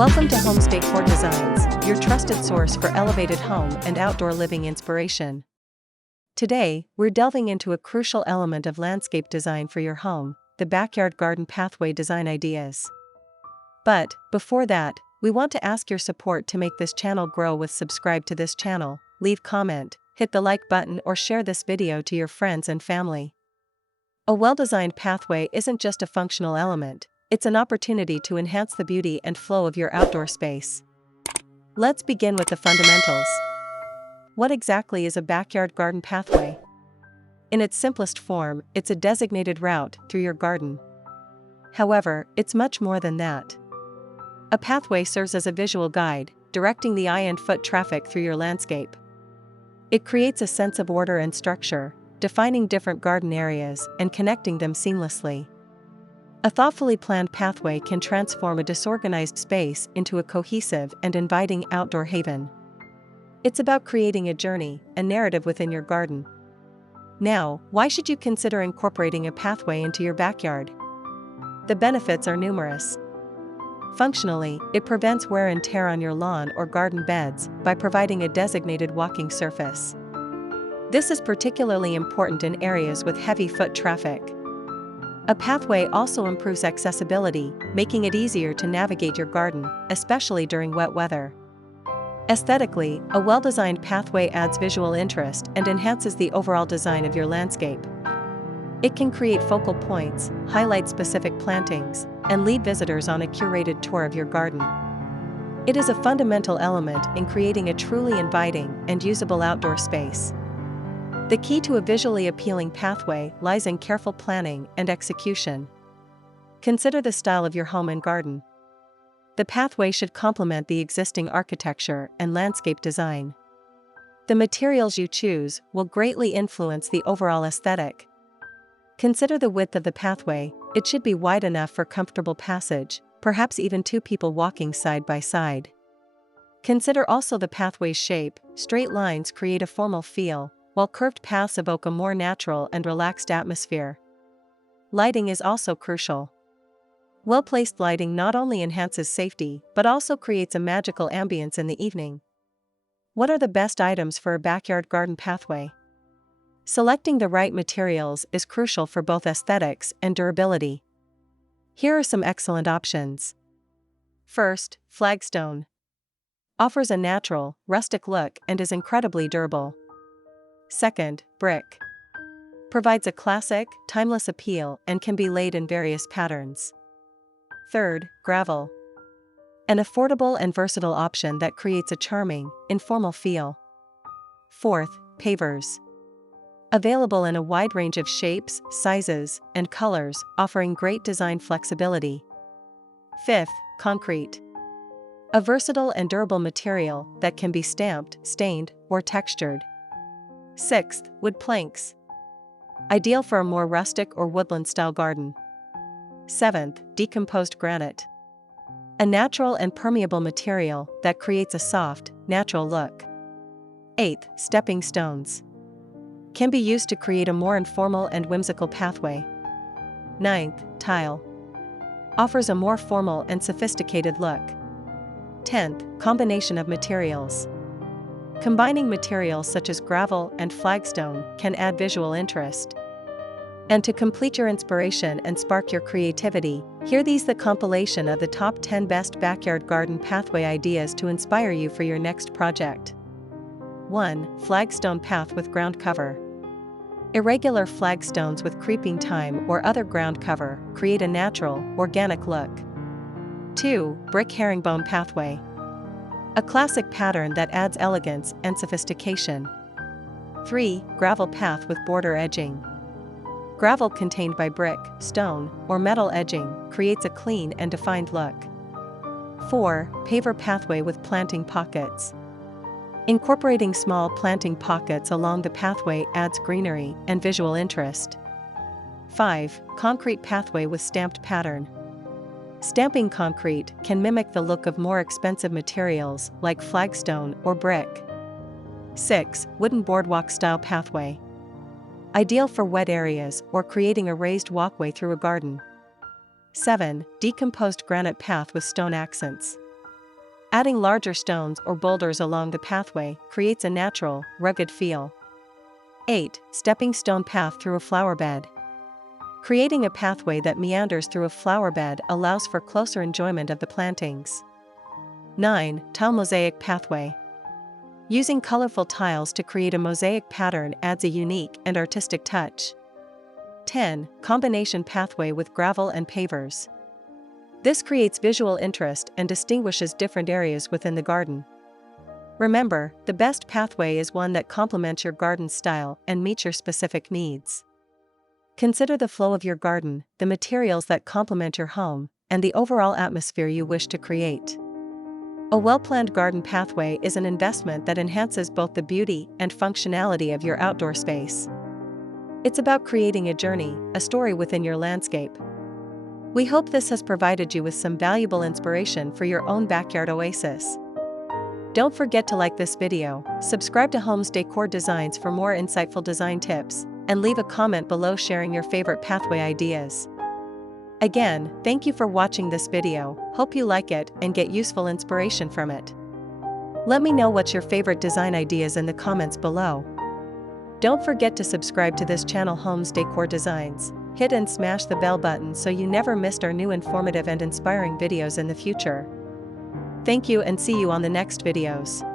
Welcome to Homes Decor Designs, your trusted source for elevated home and outdoor living inspiration. Today, we're delving into a crucial element of landscape design for your home, the backyard garden pathway design ideas. But, before that, we want to ask your support to make this channel grow with subscribe to this channel, leave comment, hit the like button or share this video to your friends and family. A well-designed pathway isn't just a functional element, it's an opportunity to enhance the beauty and flow of your outdoor space. Let's begin with the fundamentals. What exactly is a backyard garden pathway? In its simplest form, it's a designated route through your garden. However, it's much more than that. A pathway serves as a visual guide, directing the eye and foot traffic through your landscape. It creates a sense of order and structure, defining different garden areas and connecting them seamlessly. A thoughtfully planned pathway can transform a disorganized space into a cohesive and inviting outdoor haven. It's about creating a journey, a narrative within your garden. Now, why should you consider incorporating a pathway into your backyard? The benefits are numerous. Functionally, it prevents wear and tear on your lawn or garden beds by providing a designated walking surface. This is particularly important in areas with heavy foot traffic. A pathway also improves accessibility, making it easier to navigate your garden, especially during wet weather. Aesthetically, a well-designed pathway adds visual interest and enhances the overall design of your landscape. It can create focal points, highlight specific plantings, and lead visitors on a curated tour of your garden. It is a fundamental element in creating a truly inviting and usable outdoor space. The key to a visually appealing pathway lies in careful planning and execution. Consider the style of your home and garden. The pathway should complement the existing architecture and landscape design. The materials you choose will greatly influence the overall aesthetic. Consider the width of the pathway. It should be wide enough for comfortable passage, perhaps even two people walking side by side. Consider also the pathway's shape. Straight lines create a formal feel, while curved paths evoke a more natural and relaxed atmosphere. Lighting is also crucial. Well-placed lighting not only enhances safety, but also creates a magical ambience in the evening. What are the best items for a backyard garden pathway? Selecting the right materials is crucial for both aesthetics and durability. Here are some excellent options. First, flagstone. Offers a natural, rustic look and is incredibly durable. Second, brick. Provides a classic, timeless appeal and can be laid in various patterns. Third, gravel. An affordable and versatile option that creates a charming, informal feel. Fourth, pavers. Available in a wide range of shapes, sizes, and colors, offering great design flexibility. Fifth, concrete. A versatile and durable material that can be stamped, stained, or textured. Sixth, wood planks. Ideal for a more rustic or woodland-style garden. Seventh, decomposed granite. A natural and permeable material that creates a soft, natural look. Eighth, stepping stones. Can be used to create a more informal and whimsical pathway. Ninth, tile. Offers a more formal and sophisticated look. 10th, combination of materials. Combining materials such as gravel and flagstone can add visual interest. And to complete your inspiration and spark your creativity, here these the compilation of the top 10 best backyard garden pathway ideas to inspire you for your next project. 1. Flagstone path with ground cover. Irregular flagstones with creeping thyme or other ground cover create a natural, organic look. 2. Brick herringbone pathway. A classic pattern that adds elegance and sophistication. 3. Gravel path with border edging. Gravel contained by brick, stone, or metal edging creates a clean and defined look. 4. Paver pathway with planting pockets. Incorporating small planting pockets along the pathway adds greenery and visual interest. 5. Concrete pathway with stamped pattern. Stamping concrete can mimic the look of more expensive materials like flagstone or brick. 6. Wooden boardwalk style pathway. Ideal for wet areas or creating a raised walkway through a garden. 7. Decomposed granite path with stone accents. Adding larger stones or boulders along the pathway creates a natural, rugged feel. 8. Stepping stone path through a flower bed. Creating a pathway that meanders through a flower bed allows for closer enjoyment of the plantings. 9. Tile mosaic pathway. Using colorful tiles to create a mosaic pattern adds a unique and artistic touch. 10. Combination pathway with gravel and pavers. This creates visual interest and distinguishes different areas within the garden. Remember, the best pathway is one that complements your garden style and meets your specific needs. Consider the flow of your garden, the materials that complement your home, and the overall atmosphere you wish to create. A well-planned garden pathway is an investment that enhances both the beauty and functionality of your outdoor space. It's about creating a journey, a story within your landscape. We hope this has provided you with some valuable inspiration for your own backyard oasis. Don't forget to like this video, subscribe to Homes Decor Designs for more insightful design tips, and leave a comment below sharing your favorite pathway ideas. Again, thank you for watching this video, hope you like it and get useful inspiration from it. Let me know what's your favorite design ideas in the comments below. Don't forget to subscribe to this channel Homes Decor Designs, hit and smash the bell button so you never missed our new informative and inspiring videos in the future. Thank you and see you on the next videos.